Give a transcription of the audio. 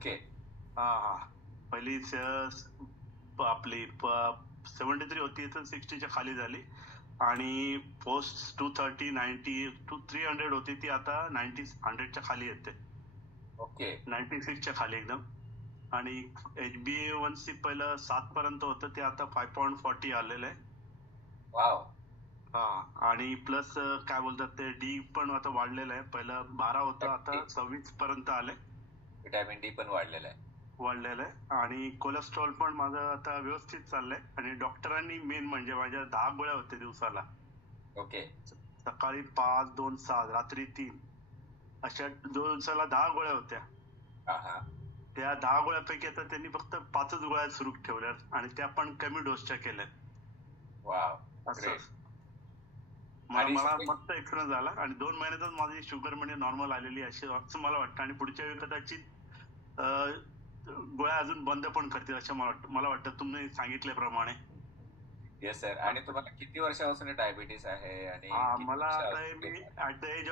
Okay. हा हा. पहिली आपली 73 होती तर 60च्या खाली झाली आणि पोस्ट 230 90 टू 300 होती ती आता 90 100च्या खाली येते. ओके. 96च्या खाली एकदम. आणि HbA1c पहिलं 7 पर्यंत होतं ते आता 5.40 आलेलं आहे. वाव. हा. आणि प्लस काय बोलतात ते डी पण आता वाढलेलं आहे. पहिलं 12 होतं आता 26 पर्यंत आले. व्हिटॅमिन डी पण वाढलेलं आहे. वाढलेलं आहे आणि कोलेस्ट्रॉल पण माझं आता व्यवस्थित चाललंय. आणि डॉक्टरांनी मेन म्हणजे माझ्या 10 गोळ्या होत्या दिवसाला. ओके. सकाळी 5, 2, 6, रात्री 3 अशा दिवसाला 10 गोळ्या होत्या. हा हा. त्या 10 गोळ्यापैकी आता त्यांनी फक्त 5च गोळ्या सुरू ठेवल्या आणि त्या पण कमी डोसच्या केल्या. वाव. असं ग्रेट. मला आणि मला मस्त एक्सपिरियन्स झाला आणि 2 महिन्यातच माझी शुगर म्हणजे नॉर्मल आलेली असं मला वाटतं. आणि पुढच्या वेळी कदाचित गोळ्या अजून बंद पण करतील असं मला वाटतं तुम्ही सांगितल्याप्रमाणे. Yes sir. आणि तुम्हाला किती वर्षापासून डायबिटीस आहे आणि किती मला आता वर्षापासून मी ऍट द एज